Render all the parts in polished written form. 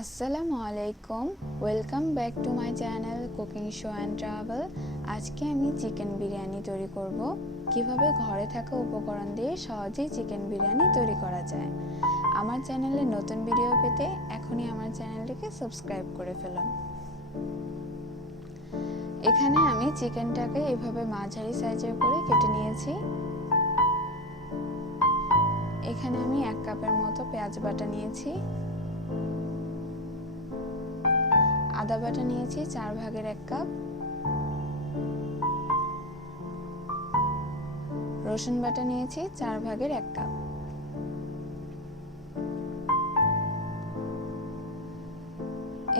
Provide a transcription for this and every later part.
আসসালামু আলাইকুম, welcome back to my channel cooking show and travel. আজকে আমি চিকেন বিরিয়ানি তৈরি করব। কিভাবে ঘরে থাকা উপকরণ দিয়ে সহজেই চিকেন বিরিয়ানি তৈরি করা যায়। আমার চ্যানেলে নতুন ভিডিও পেতে এখনই আমার চ্যানেলটিকে সাবস্ক্রাইব করে ফেলুন। এখানে আমি চিকেনটাকে এভাবে মাঝারি সাইজের করে কেটে নিয়েছি। এখানে আমি 1 কাপের মতো পেঁয়াজ বাটা নিয়েছি, আদা বাটা নিয়েছি 4 ভাগের 1 কাপ, রসুন বাটা নিয়েছি 4 ভাগের 1 কাপ।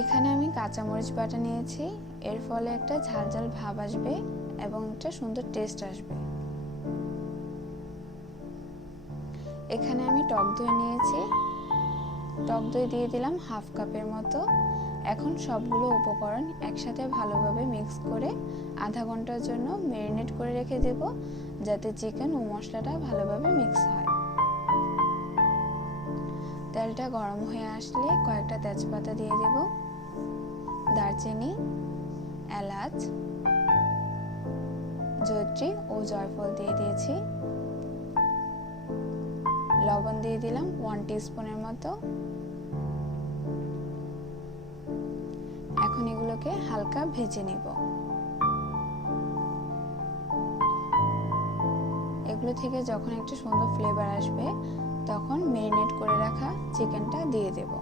এখানে আমি কাঁচামরিচ বাটা নিয়েছি, এর ফলে একটা ঝালঝাল ভাব আসবে এবং একটা সুন্দর টেস্ট আসবে। এখানে আমি টক দই নিয়েছি, টক দই দিয়ে দিলাম 1/2 কাপের মতো। এখন সবগুলো উপকরণ একসাথে ভালোভাবে মিক্স করে আধা ঘন্টার জন্য ম্যারিনেট করে রেখে দেব, যাতে চিকেন ও মশলাটা ভালোভাবে মিক্স হয়। তেলটা গরম হয়ে আসলে কয়েকটা তেজপাতা দিয়ে দেব, দারচিনি, এলাচ, জয়ত্রী ও জয়ফল দিয়ে দিয়েছি। লবণ দিয়ে দিলাম 1 টিস্পুনের মতো। এখন এগুলোকে হালকা ভেজে নিব। এগুলো থেকে যখন একটা সুন্দর ফ্লেভার আসবে তখন ম্যারিনেট করে রাখা চিকেনটা দিয়ে দেব।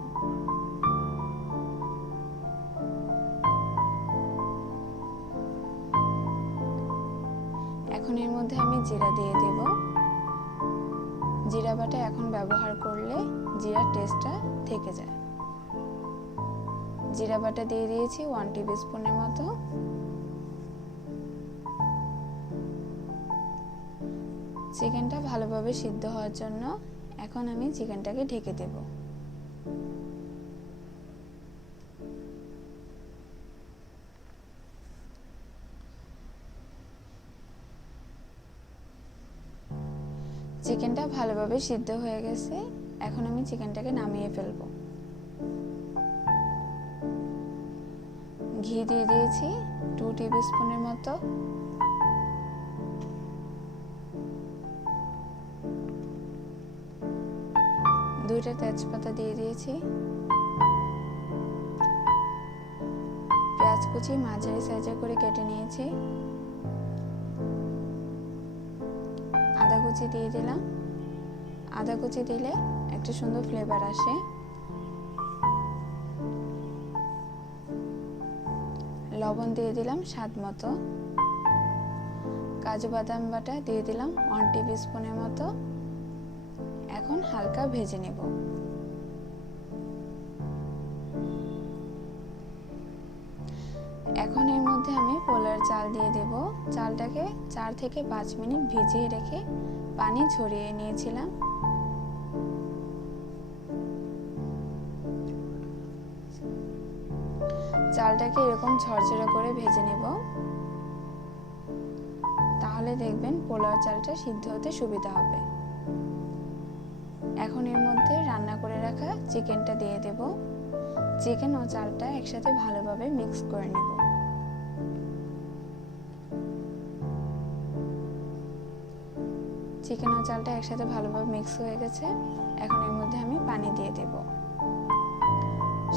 এখন এর মধ্যে আমি জিরা দিয়ে দেব। জিরা বাটা এখন ব্যবহার করলে জিরার টেস্টটা থেকে যায়। জিরা বাটা দিয়ে দিয়েছি 1 টিস্পুনের মতো। চিকেনটা ভালোভাবে সিদ্ধ হওয়ার জন্য এখন আমি চিকেনটাকে ঢেকে দেব। চিকেনটা ভালোভাবে সিদ্ধ হয়ে গেছে, এখন আমি চিকেনটাকে নামিয়ে ফেলব। ঘি দিয়ে দিয়েছি 2 টিস্পুনের মতো। দুইটা তেজপাতা দিয়ে দিয়েছি। পেঁয়াজ কুচি মাঝারি সাইজের করে কেটে নিয়েছি। আদা কুচি দিয়ে দিলাম। আদা কুচি দিলে একটা সুন্দর ফ্লেভার আসে। লবণ দিয়ে দিলাম স্বাদ মতো। কাজু বাদাম বাটা দিয়ে দিলাম 1 টিস্পুনের মতো। এখন হালকা ভেজে নেব। এখন এর মধ্যে আমি পোলার চাল দিয়ে দেব। চালটাকে 4 থেকে 5 মিনিট ভিজিয়ে রেখে পানি ঝরিয়ে নিয়েছিলাম। চালটাকে এরকম ঝরঝরে করে ভেজে নেব, তাহলে দেখবেন পোলাও চালটা সিদ্ধ হতে সুবিধা হবে। এখন এর মধ্যে রান্না করে রাখা চিকেনটা দিয়ে দেব। চিকেন ও চালটা একসাথে ভালোভাবে মিক্স করে নেব। চিকেন ও চালটা একসাথে ভালোভাবে মিক্স হয়ে গেছে, এখন এর মধ্যে আমি পানি দিয়ে দেব।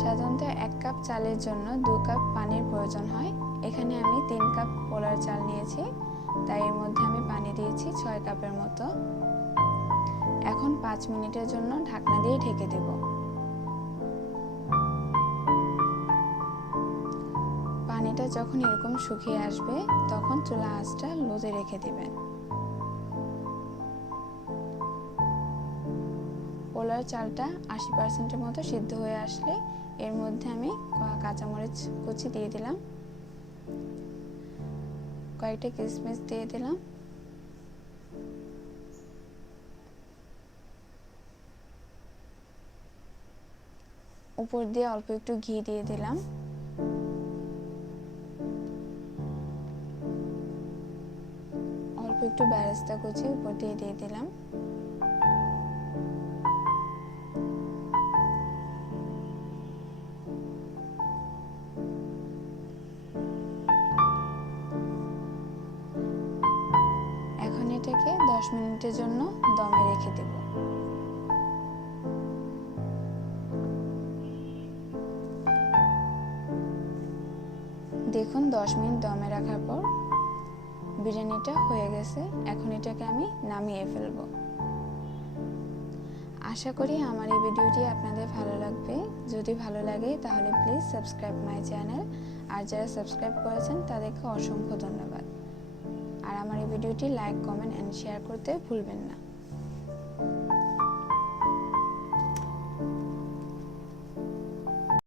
সাধারণত 1 কাপ চালের জন্য 2 কাপ পানির প্রয়োজন হয়। এখানে আমি 3 কাপ পোলার চাল নিয়েছি, তাই এর মধ্যে আমি পানি দিয়েছি 6 কাপের মতো। এখন 5 মিনিটের জন্য ঢাকনা দিয়ে ঢেকে দেব। পানিটা যখন এরকম শুকিয়ে আসবে তখন চুলা আঁচটা লোতে রেখে দেবেন। পোলার চালটা 80% মতো সিদ্ধ হয়ে আসলে এর মধ্যে আমি কাঁচামরিচ কুচি দিয়ে দিলাম, কয়েকটা কিশমিশ দিয়ে দিলাম, উপর দিয়ে অল্প একটু ঘি দিয়ে দিলাম। অল্প একটু বেরেস্তা কুচি উপর দিয়ে দিলাম। 10 মিনিটের জন্য দমে রেখে দেব। দেখুন 10 মিনিট দমে রাখার পর বিরিয়ানিটা হয়ে গেছে। এখন এটাকে আমি নামিয়ে ফেলবো। আশা করি আমার এই ভিডিওটি আপনাদের ভালো লাগবে। যদি ভালো লাগে তাহলে প্লিজ সাবস্ক্রাইব মাই চ্যানেল। আর যারা সাবস্ক্রাইব করেছেন তাদেরকে অসংখ্য ধন্যবাদ। আর আমার এই ভিডিওটি লাইক, কমেন্ট এন্ড শেয়ার করতে ভুলবেন না।